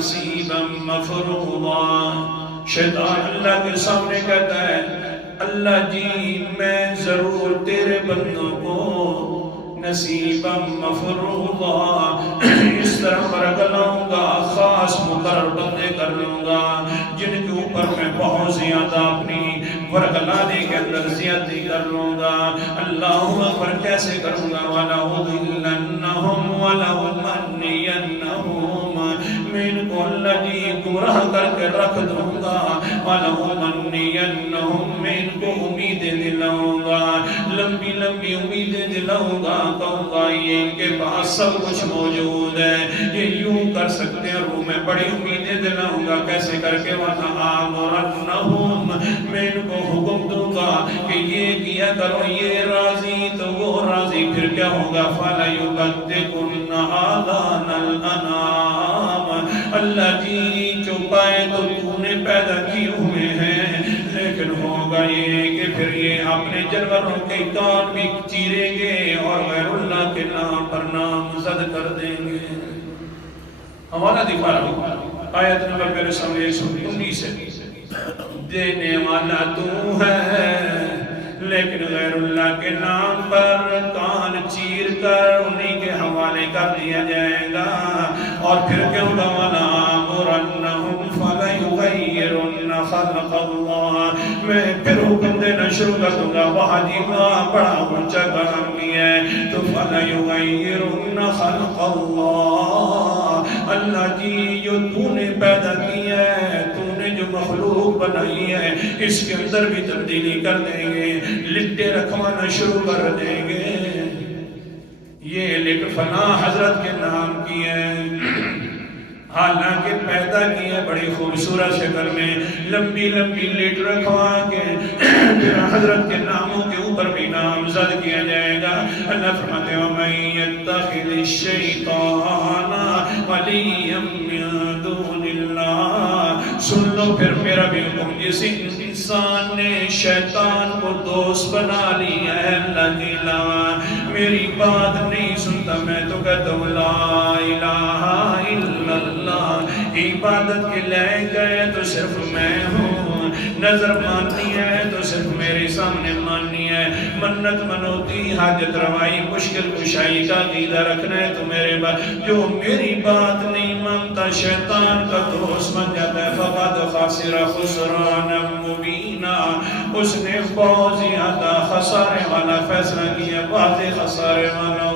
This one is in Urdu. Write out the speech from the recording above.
نصیبا مفروضا. شیطان اللہ کے سامنے کہتا ہے اللہ جی میں ضرور تیرے بندوں کو نصیبا مفروضا اس طرح فرق لاؤں گا، خاص مقرر بندے کر لوں گا جن کے اوپر میں بہت زیادہ اپنی فرق لانے کے اندر زیادتی کر لوں گا. اللہ اکبر. کیسے کروں گا؟ وَلَأُضِلَّنَّهُمْ وَلَأُمَنِّيَنَّهُمْ میں ان کو اللہ جی گمراہ کر کے رکھ دوں گا. وَلَأُمَنِّيَنَّهُمْ میں ان کو امیدیں دلاؤں گا، لمبی لمبی امیدیں دلاؤں گا. کہوں گا یہ ان کے پاس سب کچھ موجود ہے، یہ یوں کر سکتے ہیں، روح میں بڑی امیدیں دلاؤں گا. کیسے کر کے؟ وَلَآمُرَنَّهُمْ میں ان کو حکم دوں گا کہ یہ کیا کرو، یہ راضی تو وہ راضی. پھر کیا ہوگا؟ فَلَيُبَتِّكُنَّ آذَانَ الْأَنَامِ اللہ جی جو پائے تو تو نے پیدا کیے ہوئے ہیں، لیکن ہوگا یہ کہ پھر یہ اپنے جانوروں کے کان بھی چیریں گے اور غیر اللہ کے نام پر نامزد کر دیں گے. ہمارا دکھا رہا آیت نمبر میرے سامنے 119 ہے. دینے والا تو ہے لیکن غیر اللہ کے نام پر کان چیر کر انہی کے حوالے کر دیا جائے گا. اور پھر کیا ہوگا؟ وَلَآمُرَنَّهُمْ فَلَيُغَيِّرُنَّ خَلْقَ اللَّهِ میں پھر حکم دینا شروع کر دوں گا. وہاں جی بڑا اونچا کام بھی ہے تو فَلَيُغَيِّرُنَّ خَلْقَ اللَّهِ اللہ جی جو تو نے پیدا کیا ہے، تو نے جو مخلوق بنائی ہے، اس کے اندر بھی تبدیلی کر دیں گے، لٹے رکھوانا شروع کر دیں گے. یہ لٹ فلاں حضرت کے نام کی ہے، حالانکہ پیدا کی ہے بڑی خوبصورت شکل میں، لمبی لمبی لٹ رکھوا کے پھر حضرت کے ناموں کے اوپر بھی نامزد کیا جائے گا. اللہ فرماتے ہیں وَمَن يَتَّخِذِ الشَّيْطَانَ وَلِيًّا مِّن دُونِ اللَّهِ سن لو پھر میرا بھی حکم. جس انسان نے شیطان کو دوست بنا لیا ہے اللہ کے علاوہ، میری بات نہیں سنتا، میں تو کہتا ہوں لا الہ الا اللہ، عبادت کے لے گئے تو صرف میں ہوں، نظر ماننی ہے تو صرف میرے سامنے ماننی ہے، منت منوتی حاجت روائی مشکل کشائی کا عقیدہ رکھنا ہے تو میرے بعد جو میری بات نہیں مانتا شیطان کا دوست بن جاتا ہے. فقد خسر خسرانا مبینا اس نے بہت زیادہ خسارے والا فیصلہ کیا، واضح خسارے والا.